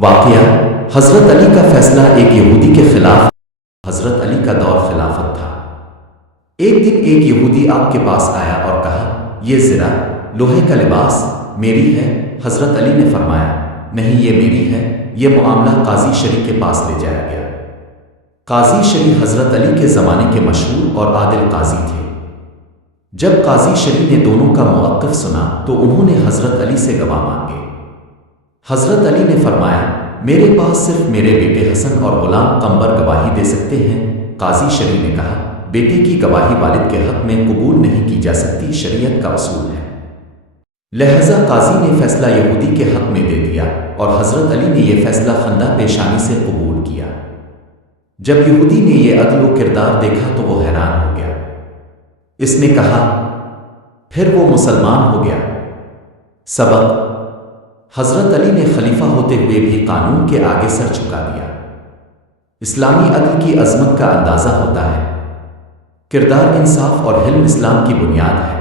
واقعہ حضرت علی کا فیصلہ ایک یہودی کے خلاف۔ حضرت علی کا دور خلافت تھا۔ ایک دن ایک یہودی آپ کے پاس آیا اور کہا، یہ زرہ لوہے کا لباس میری ہے۔ حضرت علی نے فرمایا، نہیں یہ میری ہے۔ یہ معاملہ قاضی شریح کے پاس لے جایا گیا۔ قاضی شریح حضرت علی کے زمانے کے مشہور اور عادل قاضی تھے۔ جب قاضی شریح نے دونوں کا موقف سنا تو انہوں نے حضرت علی سے گواہ مانگے۔ حضرت علی نے فرمایا، میرے پاس صرف میرے بیٹے حسن اور غلام قمبر گواہی دے سکتے ہیں۔ قاضی شریح نے کہا، بیٹے کی گواہی والد کے حق میں قبول نہیں کی جا سکتی، شریعت کا اصول ہے۔ لہذا قاضی نے فیصلہ یہودی کے حق میں دے دیا اور حضرت علی نے یہ فیصلہ خندہ پیشانی سے قبول کیا۔ جب یہودی نے یہ عدل و کردار دیکھا تو وہ حیران ہو گیا۔ اس نے کہا، پھر وہ مسلمان ہو گیا۔ سبق: حضرت علی نے خلیفہ ہوتے ہوئے بھی قانون کے آگے سر جھکا دیا۔ اسلامی عدل کی عظمت کا اندازہ ہوتا ہے۔ کردار، انصاف اور حلم اسلام کی بنیاد ہے۔